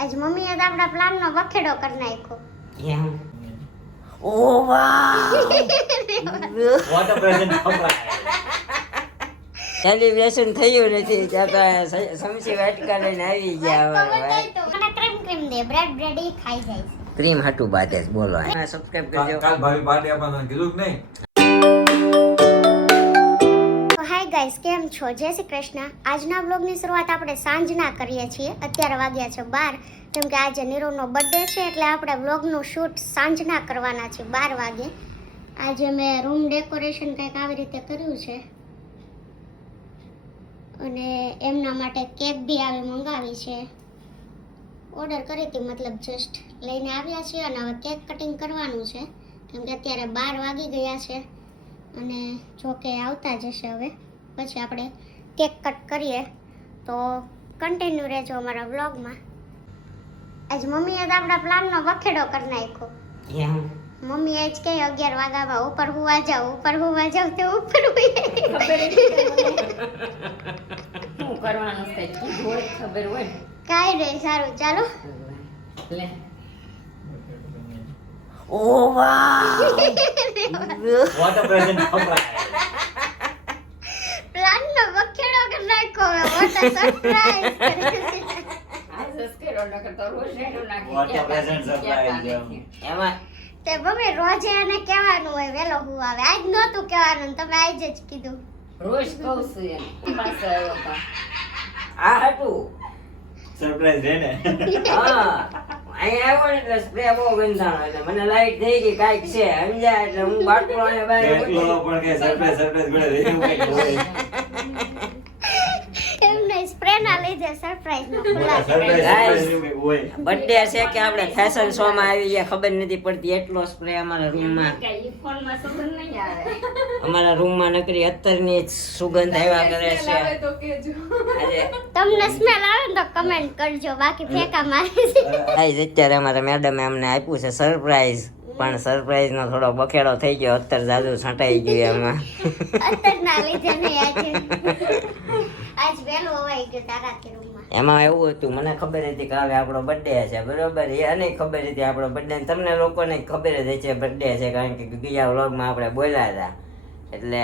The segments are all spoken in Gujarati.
આજ મમ્મીએ તો આપણા પ્લાનનો વખેડો કરી નાખ્યો. એમ ઓ વાહ what a present surprise. Celebration થયું નથી ત્યાં તો સમસી વાટકા લઈને આવી ગયા હવે મને ક્રીમ દે, બ્રેડ ઈ ખાઈ જાય છે. ક્રીમ હાટું બાતે છે બોલો સબસ્ક્રાઇબ કરજો કાલ ભાઈ પાર્ટી આપવાનું કીધું કે નહીં? હાય ગાઈસ, કેમ છો? જય શ્રી કૃષ્ણ. આજના વ્લોગની શરૂઆત આપણે સાંજના કરીએ છીએ. અત્યારે વાગ્યા છે 12, કેમ કે આજે નીરવનો બર્થડે છે એટલે આપણે વ્લોગનું શૂટ સાંજના કરવાના છે 12 વાગે. આજે મેં રૂમ ડેકોરેશન કંઈક આવી રીતે કર્યું છે અને એમના માટે કેક બી આવી મંગાવી છે. ઓર્ડર કરી હતી, મતલબ જસ્ટ લઈને આવ્યા છીએ અને હવે કેક કટિંગ કરવાનું છે કેમ કે અત્યારે 12 વાગી ગયા છે અને જો કે આવતા જશે હવે. પછી આપણે કેક કટ કરીએ, તો કન્ટિન્યુ રહેજો અમારા વ્લોગમાં. આજ મમ્મીએ તો આપણા પ્લાનનો વખેડો કરી નાખ્યો. એમ મમ્મી આજ કે 11 વાગ્યામાં ઉપર હુવા જાવ તો ઉપર હુઈ શું કરવાનું છે કીધું હોય ખબર હોય કાંઈ નહીં. સારું, ચાલો. લે ઓ વાહ વોટ અ પ્રેઝન્ટ સરપ્રાઈઝ. પ્લાનનો વખેડો કરી નાખ્યો. હવે what a surprise. આ સસ્કેરો નકર તો રોજ રેડો નાખી What a pleasant surprise, એમાં તે મમ્મી રોજે એને કહેવાનું હોય વેલો હુવાવે. આજ નહોતું કહેવાનું, તમે આજ જ કીધું. રોજ કહું છું એમ પાછો આવ્યો તો આ હતું સરપ્રાઈઝ રે ને. હા અહીંયા આવ્યો ને એટલે સ્પ્રે બહુ ગંધાણો એટલે મને લાઈટ થઈ ગઈ કાંઈક છે સમજ્યા એટલે હું બાટલો અહીંયા બહાર એટલો પણ કે સરપ્રાઈઝ ગળે રેવું કંઈક હોય. એમને સ્પ્રેના લીધે સરપ્રાઈઝનો ખુલાસો. સરપ્રાઈઝ એવું કંઈક હોય. બર્થડે છે કે આપણે ફેશન શો માં આવી ગયા ખબર નથી પડતી. એટલો સ્પ્રે અમારા રૂમમાં કે ઈ ફોનમાં સુગંધ નહીં આવે અમારા રૂમમાં નકરી અત્તરની જ સુગંધ આવ્યા કરે છે. આજે તમને સ્મેલ આવે ને તો કમેન્ટ કરજો, બાકી ફેંકા મારી છે. ગાઈઝ અત્યારે અમારા મેડમે અમને આપ્યું છે સરપ્રાઈઝ, પણ સરપ્રાઈઝ નો થોડો બખેડો થઈ ગયો. અત્તર જાદુ છંટાઈ ગયું એમાં. અત્યારના લીધે નહીં આજ વહેલું અવાઈ ગયું તારાથી રૂમમાં. એમાં એવું હતું, મને ખબર હતી કે હવે આપણો બર્થડે છે બરોબર, એને ખબર હતી આપણો બર્થડે, તમને લોકોને ખબર જ છે બર્થડે છે કારણ કે ગયા વ્લોગમાં આપણે બોલ્યા હતા. એટલે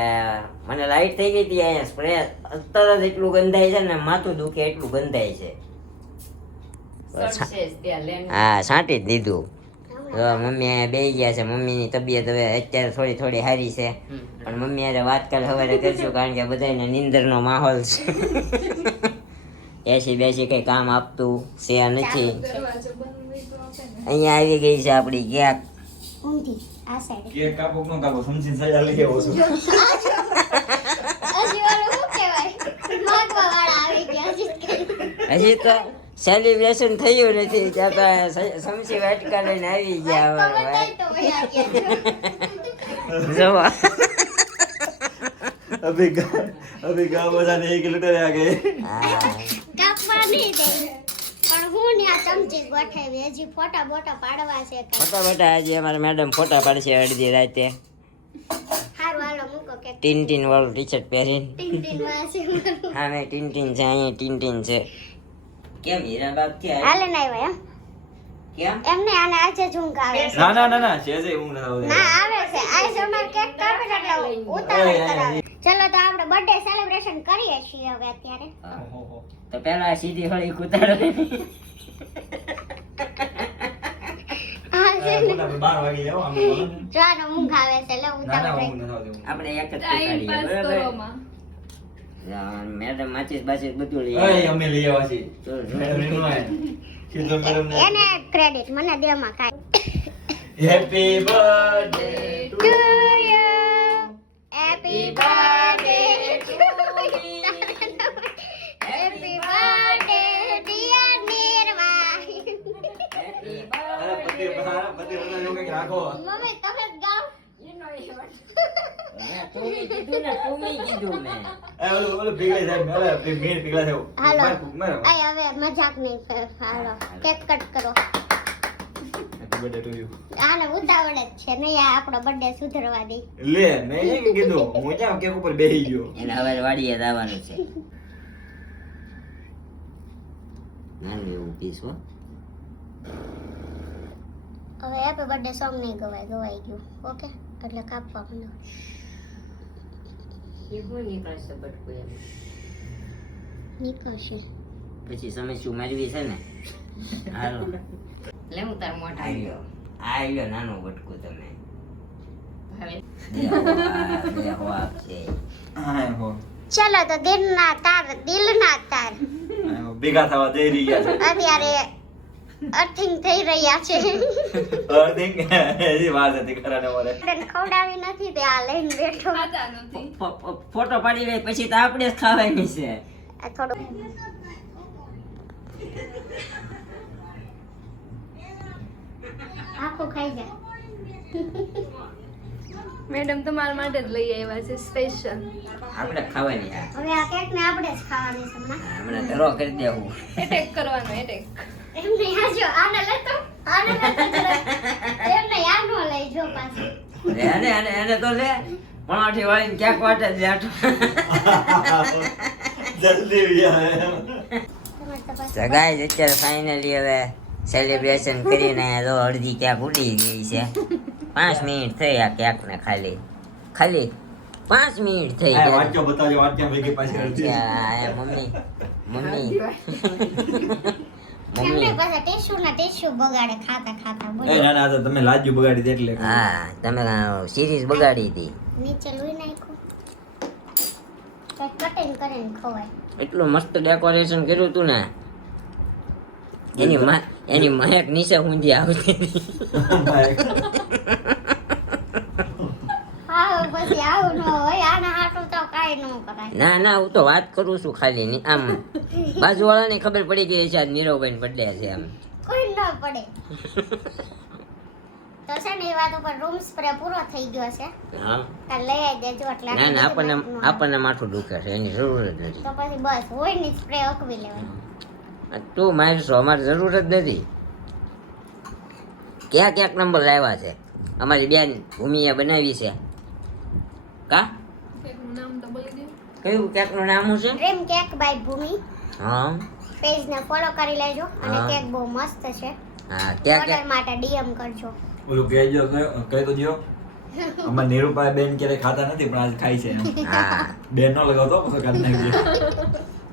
મને લાઈટ થઈ ગઈ હતી અહીંયા સ્પ્રે અત્તર જ એટલું ગંધાય છે ને માથું દુખે એટલું ગંધાય છે. સરશે જ ત્યાં લેન હા છાંટી જ દીધું. તો મમ્મી અહીંયા બેસી ગયા છે. મમ્મીની તબિયત હવે અત્યારે થોડી સારી છે, પણ મમ્મી આજે વાત કાલ સવારે કરશું કારણ કે બધાને નીંદરનો માહોલ છે. એસી બેસી કઈ કામ આપતું છે નથી. અહીંયા આવી ગઈ છે આપણી કેક. ઊંધી આ સાઈડ. કેક કાપો ન કાપો સમજીને સજા લઈ આવો છું. હજી ઓલું શું કહેવાય? માંગવા વાળા આવી ગયા હજી. હજી તો સેલિબ્રેશન થયું નથી ત્યાં તો સમસી વાટકા લઈને આવી ગયા હવે બતાય તો ભાઈ આવ્યા છો. જોવા अभी गाँव बजाने 1 किलोमीटर आ गए. કાપવા નહીં દે, પણ હું ને આ ચમચી ગોઠવી. હજી ફોટા બોટા પાડવા છે કઈ. ફોટા આજે અમારા મેડમ ફોટા પાડશે અડધી રાતે. હારું હાલો મૂકો કે ટીન વાળું ટી શર્ટ પહેરીને. ટીન વાસે મારું. હા મેં ટીન છે, અહીંયા ટીન છે. કેમ હીરાબાગ ક્યાં હાલે ના આવ્યા એમ. કેમ એમને આને આજે જ ઊંઘ આવે છે. ના શેજે ઊંઘ ના આવે. ના આવે છે. આજ અમાર કેક કાપે છે એટલે ઉતાવળ કરાવે. ચલો તો આપણે બર્થડે સેલિબ્રેશન કરીએ છીએ હવે અત્યારે. તો પેલા સીધી હોળી કુતાડો. હા છે ને. 12 વાગી જાવ આમ બોલો ને. જો આને ઊંઘ આવે છે એટલે ના ઉતાવળ ઊંઘ રહી. ના આવતી. આપણે એક જ કુતાડીએ બરાબર. મેડમ માચીસ બાચીસ બધું લઈ ઓય અમે લઈ આવ્યા છીએ. તો મેડમ નો આય. સીધો મેડમ ને એને ક્રેડિટ મને દે માં કાઈ. Happy birthday to you happy birthday to you happy birthday dear Nirva. અરે પતિ બધા એવું કંઈક રાખો. મમ્મી તમે ગાઓ. તું કીધું મેં એ ઓલું પીગળે સાહેબ ઓલે મેન પીગળા છે. હાલો. મારો આય હવે મજાક નહીં હાલો કેક કટ કરો. Happy birthday to you. આને ઉતાવળ જ છે નહીં આ આપણો બર્થડે સુધરવા દે. લે મેં એમ કીધું હું ક્યાં કેક ઉપર બેહી ગયો. એને હવે વાડીએ જવાનું છે. ના એવું પીસ હો હવે હેપી બર્થડે સોંગ નહીં ગવાઈ ગયું. ઓકે, એટલે કાપવા માંડો. એ હું નીકળશે બટકું એમ. નીકળશે. પછી સમસ્યું મારવી છે ને. હાલો લે હું તાર મોઢા આવ્યો નાનું બટકું તમે હવે દેહો આપશે. હા હો ચલો તો દિલના તાર ભેગા થવા જઈ રહ્યા છે અત્યારે અર્થિંગ થઈ રહ્યા છે. અર્ધિંગ એજી વાત હતી ખરાને મારે તને ખવડાવી નથી તે આ લઈને બેઠો. ફોટો પાડી લઈ પછી તો આપણે જ ખાવાની છે. આ થોડું આખું ખાઈ જાય. મેડમ તમારા માટે જ લઈ આવ્યા છે સ્પેશિયલ. આપણે જ ખાવાની છે. હવે આ કેક ને આપણે જ ખાવાની છે હમણાં. હમણાં ધરો કરી દેવું. એટેક કરવાનો એટેક. એમ નહીં આ જો આને લેતો જરા. એમ નહીં આનો લઈ જો પાછું. એને તો લે પણાઠી વાળીને ક્યાંક વાટે જ બેઠો. જલ્દી તમારે તો પાછું તો ગાઈસ અત્યારે ફાઇનલી હવે સેલિબ્રેશન કરીને તો અડધી કેક ઉડી ગઈ છે. 5 મિનિટ થઈ આ કેક ને ખાલી 5 મિનિટ થઈ આ ગયા. વાક્ય બતાવજો વાક્ય ભેગી પાછી અડધી આ મમ્મી એમને પાછા ટીશ્યુ બગાડે ખાતા એ બોલો. ના ના તો તમે લાજ્યું બગાડી દે એટલે હા તમે સિરીઝ બગાડી હતી. નીચે લોહી નાખ્યું. કઈ કટિંગ કરીને ખવાય. એટલું મસ્ત ડેકોરેશન કર્યું હતું ને એની મહેક નીચે ઊંધી આવતી હતી. હા પછી આવું ન હોય. આના હાટું તો કાંઈ ન કરાય. ના હું તો વાત કરું છું ખાલી આમ બાજુવાળાને ખબર પડી ગઈ છે આજ નીરવભાઈ બર્થડે છે એમ. કોઈ ન પડે. તો છે ને એ વાત ઉપર રૂમ સ્પ્રે પૂરો થઈ ગયો છે. હા કાલ લઈ આવી દેજો એટલે ના આપણને માથું દુખે છે એની જરૂર જ નથી. તો પછી બસ હોય ને સ્પ્રે અકવી લેવાની. તું મારશો અમારે જરૂર જ નથી. ક્યાં નંબર લાવ્યા છે અમારી બેન ભૂમિએ બનાવી છે કા કેકનું નામ તો બોલી દો. કયું કેકનું નામ શું છે? ડ્રીમ કેક બાય ભૂમિ. હા પેજ ને ફોલો કરી લેજો અને હા. કેક બહુ મસ્ત છે. હા ક્યાં ઓર્ડર માટે ડીએમ કરજો. ઓલું કહેજો કહી તો જો અમાર નીરુભાઈ બેન ક્યારે ખાતા નથી પણ આજ ખાય છે એમ. હા બેન નો લગાવતો પછી કાઢી નાખજે.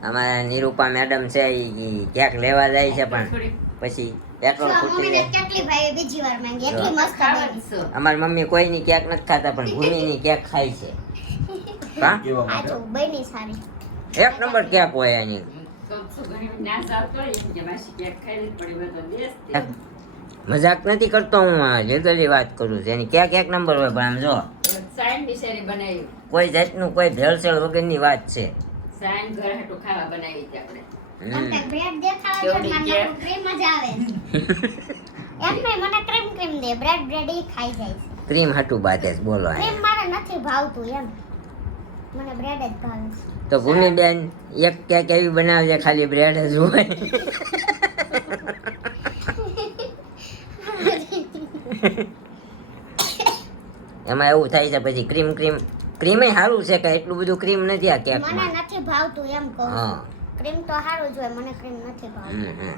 અમારા નિરૂપા મેડમ છે ઈ કેક લેવા જાય છે પણ પછી પેટ્રોલ જો ખૂટી મમ્મીને જાય. કેટલી ભાઈ બીજી વાર માંગી એટલી મસ્ત ખાવાનું બની. શું અમારી મમ્મી કોઈની કેક નથી ખાતા પણ ભૂમિની કેક ખાય છે. હા કેવા આ માટે જો બની સારી. એક નંબર કેક હોય એની. કહું છું ઘણી વાર ના સાફ કરી કે માસી કેક ખાઈ લીધી પડી હોય તો બેસતી. મજાક નથી કરતો હું જનરલી વાત કરું છું એની કેક એક નંબર હોય પણ આમ જો સાયન બિચારી બનાવી કોઈ જાતનું કોઈ ભેળસેળ વગરની વાત છે. સાયન ઘર હાટું ખાવા બનાવી હતી આપણે. એમ હમ. કે બ્રેડ દેખાવા કેવડી મને કેક? ક્રીમ જ આવે છે. એમ નહીં મને ક્રીમ દે બ્રેડ ઈ ખાઈ જાય છે. ક્રીમ હાટું બાધે છે, બોલો ક્રીમ અહીંયા. મારે નથી ભાવતું એમ. મને બ્રેડ જ ભાવે છે. તો ભૂમિબેન એક કેક એવી બનાવજે ખાલી બ્રેડ જ હોય. એમાં એવું થાય છે પછી ક્રીમ સારું છે કે એટલું બધું ક્રીમ નથી આ મને કેકમાં. નથી ભાવતું એમ કહું. હા ક્રીમ તો સારું જ હોય મને ક્રીમ નથી ભાવતું. હમ.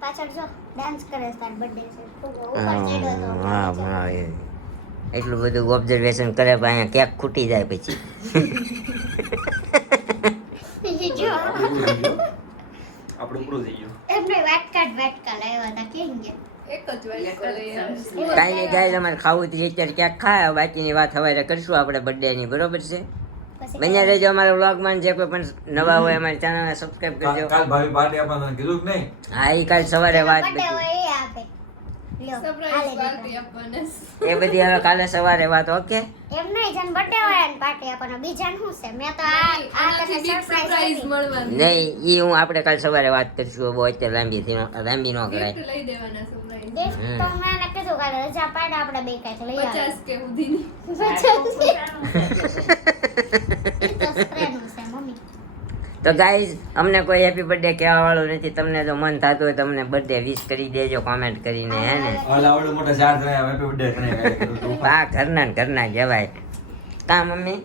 પાછળ જો ડાન્સ કરે છે તાર બર્થડે છે ખૂબ ઉપર ચડ્યો તો હા એટલું બધું ઓબ્ઝર્વેશન કરે પણ અહીંયા કેક ખૂટી જાય પછી. જો આપણું પૂરું થઈ ગયું. એમને વાટકા લાવ્યા હતા કેમ કે એક જ વાટકો લઈ આવ્યા છે. કાંઈ નહીં ગાય તમારે ખાવું તો અત્યારે ક્યાંક ખાય બાકીની વાત હવે કરશું આપણે બર્થડેની બરોબર છે. પછી બન્યા રહેજો અમારા વ્લોગમાં જે કોઈ પણ નવા હોય અમારી ચેનલને સબસ્ક્રાઇબ કરજો. કાલ ભાભી પાર્ટી આપવાનું કીધું કે નહીં? હા એ કાલ સવારે વાત બર્થડે બધી હોય એ આપે લ્યો સરપ્રાઈઝ આલે પાર્ટી દીકરા. આપવાના છે. એ બધી હવે કાલે સવારે વાત ઓકે. એમ નહીં જેને બર્થડે હોય એને પાર્ટી આપવાનો બીજાને શું છે મેં તો આ આનાથી તને big સરપ્રાઈઝ surprise આપી મળવાની. નહીં એ હું આપણે કાલ સવારે વાત કરીશું બહુ અત્યારે લાંબી ન કરાય. Gift લઈ દેવાના surprise. ગિફ્ટ તો મેં એને કીધું કાલે રજા પાડે આપણે બે કાંઈક લઈ આવે 50 કે સુધીની. તો ગાઈઝ અમને કોઈ હેપી બર્થડે કહેવા વાળું નથી. તમને જો મન થતું હોય તમને બર્થડે વિશ કરી દેજો કોમેન્ટ કરીને હે ને. ઓલા આવડું મોટા ચાર થયા હેપી બર્થડે તને કીધું. આ ઘરના કહેવાય કા મમ્મી.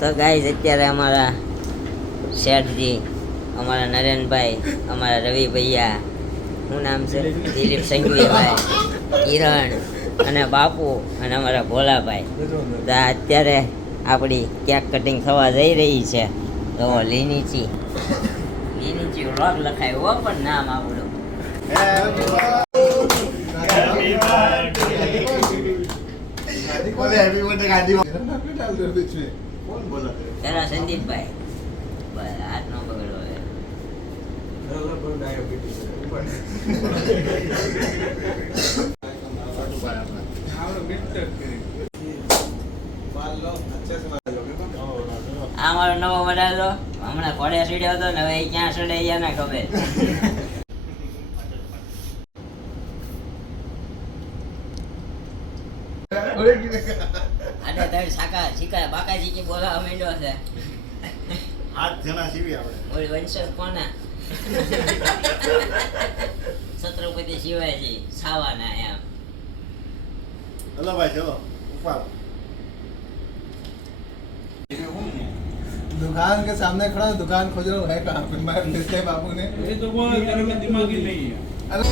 તો ગાઈઝ અત્યારે અમારા શેઠજી અમારા નરેનભાઈ અમારા રવિ ભૈયા શું નામ છે દિલીપ સંઘવીભાઈ, કિરણ અને બાપુ અને અમારા ભોલાભાઈ. તો અત્યારે આપણી કેક કટિંગ થવા જઈ રહી છે. તો લીનીચી વ્લોગ લખાયું હો પણ નામ આપણું. તેના સંદીપભાઈ બસ હાથ નો બગડવો હવે. આ મારો નવો બનાવેલો હમણાં ઘોડે સીડ્યો હતો ને હવે એ ક્યાં ચડે એને ખબર. આડે ધડ શાકા શીખા બાકાજી કે બોલાવા માંડ્યો છે. 8 જણા સીવી આપણે. ઓલી વંશજ કોના છત્રપતિ શિવાજી છાવાના એમ. ચલો ભાઈ ચલો ઉપાડ. दुकान के सामने खड़ा हूँ, दुकान खोज रहा हूँ है कहाँ पे? मैं मिलते बाबू ने ये तो वो तेरे में दिमाग ही नहीं है। अरे